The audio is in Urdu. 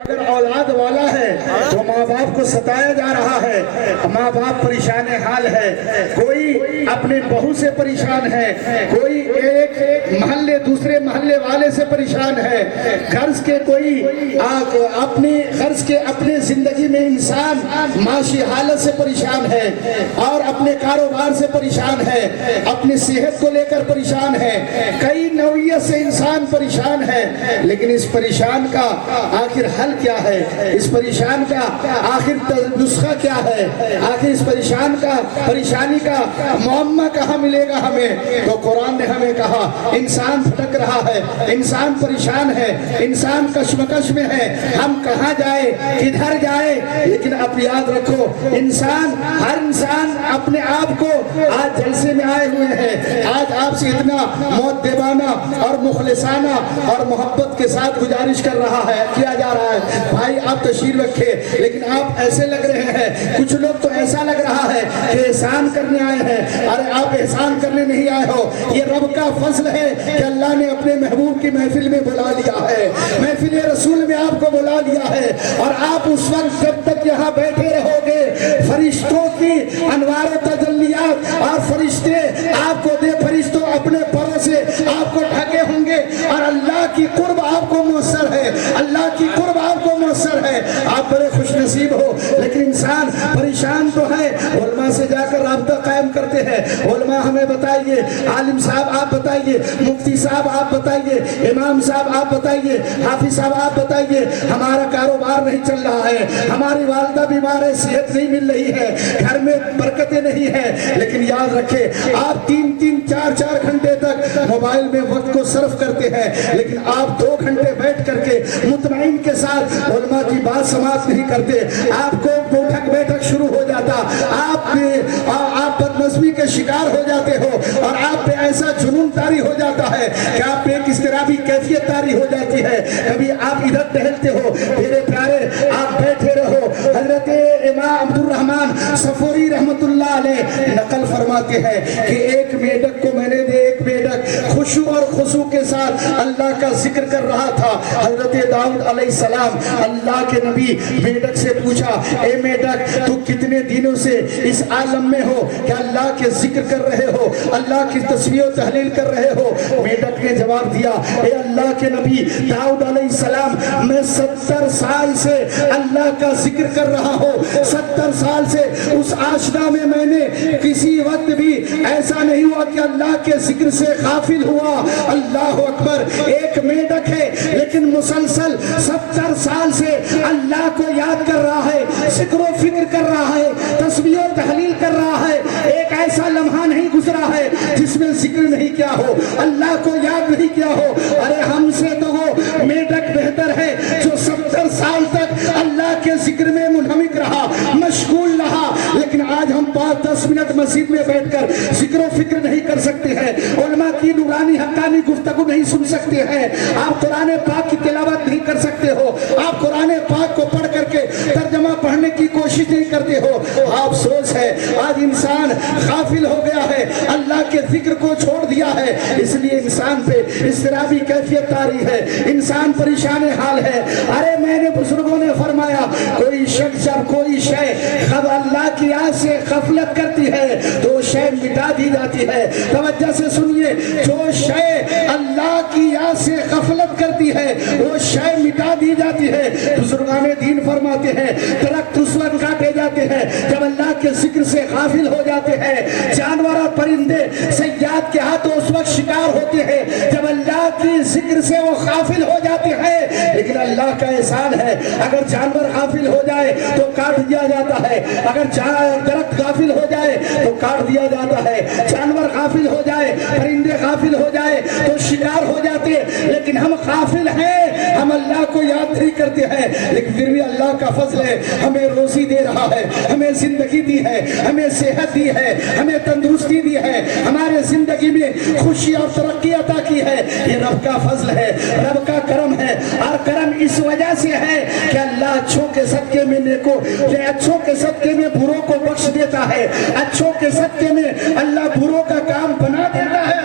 اگر اولاد والا ہے تو ماں باپ کو ستایا جا رہا ہے، ماں باپ پریشان حال ہے، کوئی اپنے بہو سے پریشان ہے، کوئی ایک محلے دوسرے محلے والے سے پریشان ہے، غرض کے کوئی اپنے زندگی میں انسان معاشی حالت سے پریشان ہے اور اپنے کاروبار سے پریشان ہے، اپنی صحت کو لے کر پریشان ہے، کئی نوعیت سے انسان پریشان ہے، لیکن اس پریشان کا آخر حل کیا ہے؟ اس پریشان کا آخر نسخہ کیا ہے؟ آخر اس پریشانی کا معمہ کہاں ملے گا ہمیں؟ تو قرآن نے ہمیں کہا انسان بھٹک رہا ہے، انسان پریشان ہے، انسان کشمکش میں ہے، ہم کہاں جائے کدھر جائے؟ لیکن اب یاد رکھو ہر انسان اپنے آپ کو آج جلسے میں آئے ہوئے ہیں، آج آپ سے اتنا مؤدبانہ اور مخلصانہ اور محبت کے ساتھ گزارش کیا جا رہا ہے بھائی آپ تشریف رکھے، لیکن آپ ایسے لگ رہے ہیں، کچھ لوگ تو ایسا لگ رہا ہے کہ احسان کرنے آئے ہیں۔ ارے آپ احسان کرنے نہیں آئے ہو، یہ رب کا فضل ہے کہ اللہ نے اپنے محبوب کی محفل میں بلا لیا ہے، محفل رسول میں آپ کو بلا لیا ہے، اور آپ اس وقت جب تک یہاں بیٹھے رہو گے فرشتوں کی انوار و تجلیات اور فرشتے آپ کو فرشتوں اپنے پروں سے آپ کو ڈھکے ہوں گے، اور اللہ کی قرب آپ کو مؤثر ہے، اللہ کی قرب آپ کو مؤثر ہے، آپ بڑے خوش نصیب ہو۔ لیکن انسان پریشان تو ہے، علماء سے جا کر رابطہ قائم کرتے ہیں، علماء ہمیں بتائیے، عالم صاحب آپ بتائیے، مفتی صاحب آپ بتائیے، امام صاحب آپ بتائیے، حافظ صاحب آپ بتائیے، ہمارا کاروبار نہیں چل رہا ہے، ہماری والدہ بیمار ہے، صحت نہیں مل رہی ہے، گھر میں برکتیں نہیں ہیں، لیکن یاد رکھے آپ 3-3 4-4 گھنٹے تک موبائل میں وقت کو صرف کرتے ہیں، لیکن آپ 2 گھنٹے بیٹھ کر کے مطمئن کے ساتھ علماء کی بات سماعت نہیں کرتے، آپ کو بیٹھک شروع ہو جاتا، آپ بدنظمی کے شکار ہو جاتے ہو، اور آپ پہ ایسا جنون طاری ہو جاتا ہے کہ آپ پہ ایک اضطرابی کیفیت طاری ہو جاتی ہے، کبھی آپ ادھر ٹہلتے ہو، میرے پیارے آپ بیٹھے رہو۔ حضرت امام عبدالرحمن صفوری رحمت اللہ علیہ نقل فرماتے ہیں کہ ایک میڈک کو میں نے ایک میڈک خشوع اور خضوع کے ساتھ اللہ کا ذکر کر رہا تھا۔ حضرت داؤد علیہ السلام اللہ کے نبی میڈک سے پوچھا، اے میڈک تو کتنے دنوں سے اس عالم میں ہو کہ اللہ کے ذکر کر رہے ہو، اللہ کی تسبیح و تحلیل کر رہے ہو؟ میڈک نے جواب دیا، اے اللہ کے نبی داؤد علیہ السلام میں 70 سال سے اللہ کا ذکر کر رہا ہوں، 70 سال سے اس آشنا میں نے کسی وقت بھی ایسا نہیں ہوا کہ اللہ کے ذکر سے غافل ہوا۔ اللہ اکبر، ایک میڈک ہے لیکن مسلسل 70 سال سے اللہ کو یاد کر رہا ہے، ذکر و فکر کر رہا ہے، تسبیح و تحلیل کر رہا ہے، ایک ایسا لمحہ نہیں گزرا ہے جس میں ذکر نہیں کیا ہو، اللہ کو یاد نہیں کیا ہو۔ ارے ہم سے تو وہ میڈک بہتر ہے جو 70 سال تک اللہ کے ذکر میں منہمک رہا، مشغول رہا، لیکن آج ہم 5-10 منٹ مسجد میں بیٹھ کر ذکر و فکر نہیں کر سکتے ہیں، علماء کی نورانی حقانی گفتگو نہیں سن سکتے ہیں، آپ قرآن پاک کی تلاوت نہیں کر سکتے ہو، آپ قرآن پاک کو پڑھ کر کے ترجمہ پڑھنے کی کوشش نہیں کرتے ہو۔ افسوس ہے آج انسان غافل ہو گیا ہے، اللہ کے ذکر کو چھوڑ دیا ہے، اس لیے انسان پہ اضطرابی کیفیت طاری ہے، انسان پریشان حال ہے۔ ارے میں نے بزرگوں نے فرمایا کوئی شخص جب کوئی شے خب اللہ کی یاد سے غفلت کرتی ہے تو وہ شے مٹا دی جاتی ہے۔ توجہ سے سنیے، جو شے اللہ کی یاد سے غفلت کرتی ہے وہ شے مٹا دی جاتی ہے۔ بزرگان دین فرماتے ہیں درخت اس وقت کاٹے جاتے ہیں جب اللہ کے ذکر سے غافل ہو جاتے ہیں، جانور اور پرندے صیاد کے ہاتھوں اس وقت شکار ہوتے ہیں جب اللہ کی ذکر سے وہ غافل ہو جاتے ہیں۔ لیکن اللہ کا احسان ہے اگر جانور غافل ہو جائے تو کاٹ دیا جاتا ہے، اگر درخت غافل ہو جائے تو کاٹ دیا جاتا ہے، جانور غافل ہو جائے، پرندے غافل ہو جائے تو شکار ہو جاتے، لیکن ہم غافل ہیں، ہم اللہ کو یاد نہیں کرتے ہیں۔ لیکن پھر بھی اللہ کا فضل ہے، ہمیں روزی دے رہا ہے، ہمیں زندگی دی ہے، ہمیں صحت دی ہے، ہمیں تندرستی دی ہے، ہمارے زندگی میں خوشی اور ترقی عطا کی ہے۔ یہ رب کا فضل ہے، رب کا کرم ہے، اور کرم اس وجہ سے ہے کہ اللہ اچھوں کے صدقے میں اچھوں کے صدقے میں بروں کو بخش دیتا ہے، اچھوں کے صدقے میں اللہ بروں کا کام بنا دیتا ہے۔